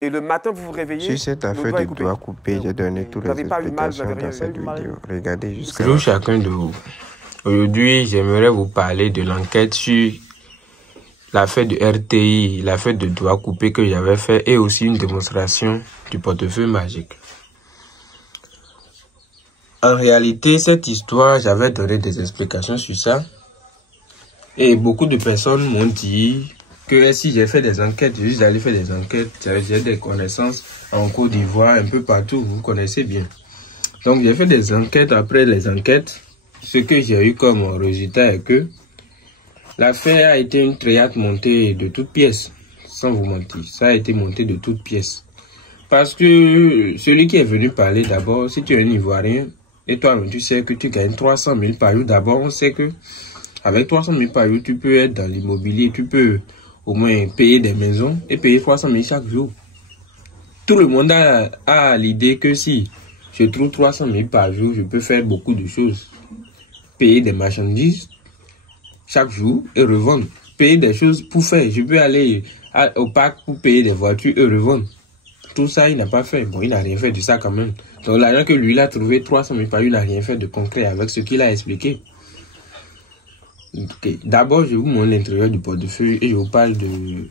Et le matin, vous vous réveillez, Sur cette affaire de doigts coupés, j'ai donné toutes les explications dans cette vidéo. Regardez jusqu'à Bonjour chacun de vous. Aujourd'hui, j'aimerais vous parler de l'enquête sur l'affaire de RTI, l'affaire de doigts coupés que j'avais fait et aussi une démonstration du portefeuille magique. En réalité, cette histoire, j'avais donné des explications sur ça. Et beaucoup de personnes m'ont dit que si j'ai fait des enquêtes, je suis allé faire des enquêtes, j'ai des connaissances en Côte d'Ivoire, un peu partout, vous connaissez bien. Donc j'ai fait des enquêtes. Après les enquêtes, ce que j'ai eu comme résultat est que l'affaire a été une triade montée de toutes pièces, sans vous mentir. Ça a été monté de toutes pièces. Parce que celui qui est venu parler d'abord, si tu es un Ivoirien, et toi tu sais que tu gagnes 300 000 par jour, d'abord on sait que avec 300 000 par jour, tu peux être dans l'immobilier, tu peux au moins payer des maisons et payer 300 000 chaque jour. Tout le monde a l'idée que si je trouve 300 000 par jour, je peux faire beaucoup de choses. Payer des marchandises chaque jour et revendre. Payer des choses pour faire. Je peux aller au parc pour payer des voitures et revendre. Tout ça, il n'a pas fait. Bon, il n'a rien fait de ça quand même. Donc l'argent que lui, il a trouvé 300 000 par jour, il n'a rien fait de concret avec ce qu'il a expliqué. Okay. D'abord, je vous montre l'intérieur du portefeuille et je vous parle de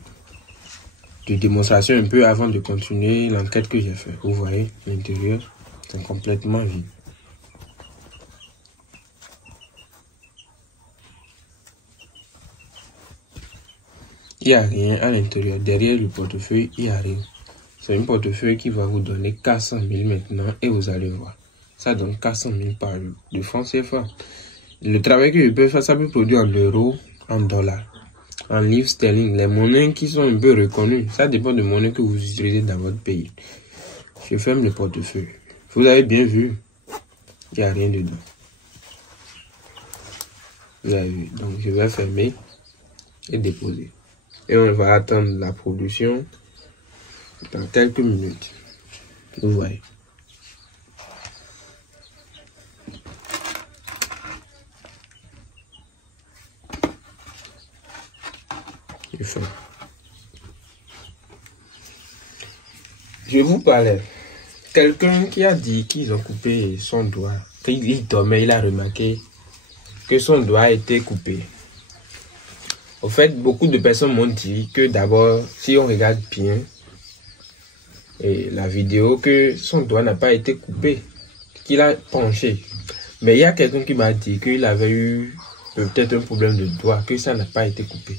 démonstration un peu avant de continuer l'enquête que j'ai fait. Vous voyez, l'intérieur, c'est complètement vide. Il n'y a rien à l'intérieur. Derrière le portefeuille, il n'y a rien. C'est un portefeuille qui va vous donner 400 000 maintenant et vous allez voir. Ça donne 400 000 par jour de francs CFA. Le travail que je peux faire, ça peut produire en euros, en dollars, en livres sterling, les monnaies qui sont un peu reconnues. Ça dépend de monnaie que vous utilisez dans votre pays. Je ferme le portefeuille. Vous avez bien vu, il n'y a rien dedans. Vous avez vu. Donc je vais fermer et déposer. Et on va attendre la production dans quelques minutes. Vous voyez. Je vous parlais. Quelqu'un qui a dit qu'ils ont coupé son doigt. Il dormait, il a remarqué que son doigt a été coupé. Au fait, beaucoup de personnes m'ont dit que d'abord, si on regarde bien la vidéo, que son doigt n'a pas été coupé, qu'il a penché. Mais il y a quelqu'un qui m'a dit qu'il avait eu peut-être un problème de doigt, que ça n'a pas été coupé.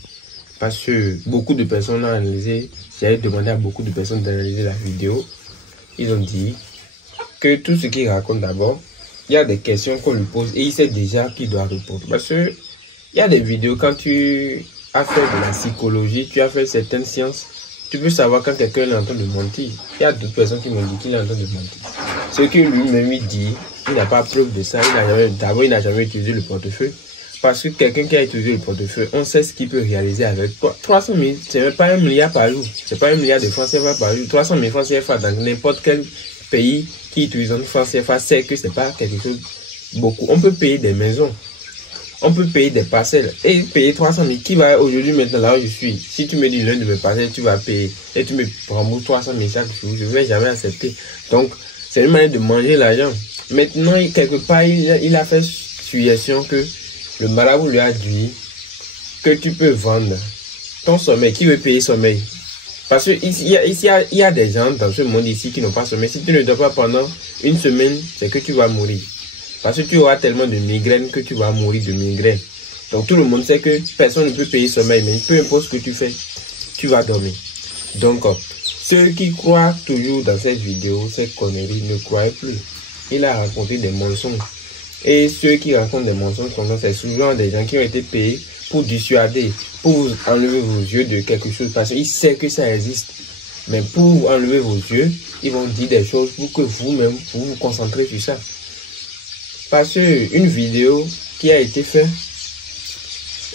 Parce que beaucoup de personnes ont analysé, j'avais demandé à beaucoup de personnes d'analyser la vidéo. Ils ont dit que tout ce qu'il raconte d'abord, il y a des questions qu'on lui pose et il sait déjà qu'il doit répondre. Parce que il y a des vidéos, quand tu as fait de la psychologie, tu as fait certaines sciences, tu peux savoir quand quelqu'un est en train de mentir. Il y a d'autres personnes qui m'ont dit qu'il est en train de mentir. Ce que lui-même il dit, il n'a pas preuve de ça. D'abord, il n'a jamais utilisé le portefeuille. Parce que quelqu'un qui a utilisé le portefeuille, on sait ce qu'il peut réaliser avec 300 000, c'est même pas 1 milliard par jour. C'est pas 1 milliard de francs CFA par jour. 300 000 francs CFA dans n'importe quel pays qui utilise un franc CFA sait que c'est pas quelque chose beaucoup. On peut payer des maisons. On peut payer des parcelles. Et payer 300 000. Qui va aujourd'hui maintenant là où je suis? Si tu me dis l'un de mes parcelles, tu vas payer. Et tu me rembourses 300 000 chaque jour. Je ne vais jamais accepter. Donc, c'est une manière de manger l'argent. Maintenant, quelque part, il a fait suggestion que le marabout lui a dit que tu peux vendre ton sommeil. Qui veut payer sommeil? Parce que il y a des gens dans ce monde ici qui n'ont pas sommeil. Si tu ne dors pas pendant une semaine, c'est que tu vas mourir. Parce que tu auras tellement de migraines que tu vas mourir de migraine. Donc tout le monde sait que personne ne peut payer sommeil. Mais peu importe ce que tu fais, tu vas dormir. Donc ceux qui croient toujours dans cette vidéo, cette connerie, ne croient plus. Il a raconté des mensonges. Et ceux qui racontent des mensonges, c'est souvent des gens qui ont été payés pour dissuader, pour enlever vos yeux de quelque chose, parce qu'ils savent que ça existe. Mais pour enlever vos yeux, ils vont dire des choses pour que vous-même, vous concentrez sur ça. Parce qu'une vidéo qui a été faite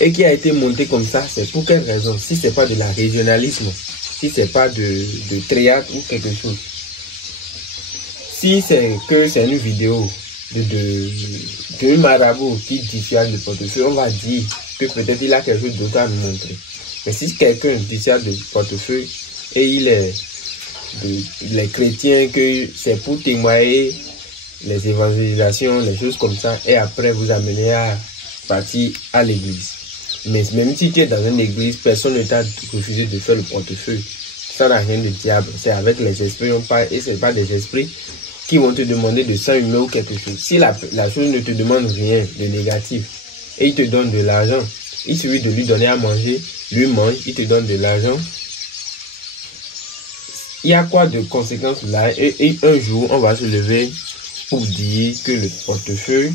et qui a été montée comme ça, c'est pour quelle raison? Si ce n'est pas de la régionalisme, si ce n'est pas de triade ou quelque chose. Si c'est que c'est une vidéo de marabout qui dissuade le portefeuille, on va dire que peut-être il a quelque chose d'autre à nous montrer. Mais si quelqu'un dissuade le portefeuille et il est les chrétiens que c'est pour témoigner les évangélisations, les choses comme ça, et après vous amener à partir à l'église. Mais même si tu es dans une église, personne ne t'a refusé de faire le portefeuille. Ça n'a rien de diable. C'est avec les esprits, on parle, et c'est pas des esprits qui vont te demander de s'allumer ou quelque chose. Si la chose ne te demande rien de négatif, et il te donne de l'argent, il suffit de lui donner à manger, lui mange, il te donne de l'argent. Il y a quoi de conséquences là? Et un jour, on va se lever pour dire que le portefeuille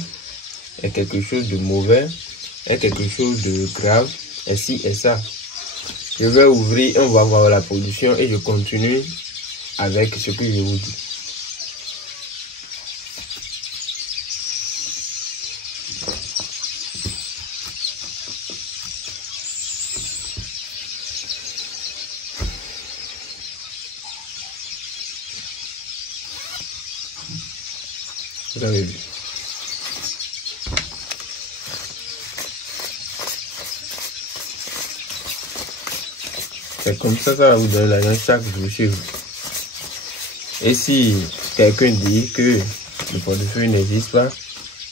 est quelque chose de mauvais, est quelque chose de grave, et ci et ça. Je vais ouvrir, on va voir la production et je continue avec ce que je vous dis. Vous avez vu. C'est comme ça, ça va vous donner l'argent chaque jour chez vous. Et si quelqu'un dit que le portefeuille n'existe pas,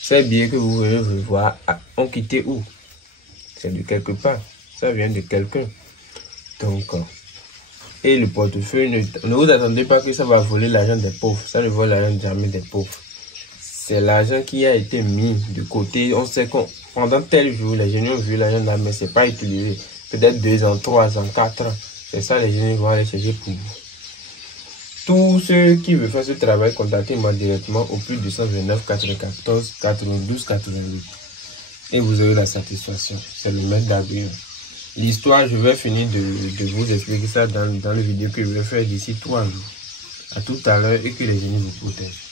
c'est bien que vous venez vous voir, on quitté où? C'est de quelque part. Ça vient de quelqu'un. Donc, et le portefeuille, ne vous attendez pas que ça va voler l'argent des pauvres. Ça ne vole l'argent jamais des pauvres. C'est l'argent qui a été mis de côté. On sait qu'on pendant tel jour, les jeunes ont vu l'argent là, mais c'est pas utilisé. Peut-être 2 ans, 3 ans, 4 ans. C'est ça, les jeunes vont aller chercher pour vous. Tous ceux qui veulent faire ce travail, contactez-moi directement au plus 229 94 92 88. Et vous aurez la satisfaction. C'est le maître d'Aguillon. L'histoire, je vais finir de vous expliquer ça dans le vidéo que je vais faire d'ici 3 jours. À tout à l'heure et que les génies vous protègent.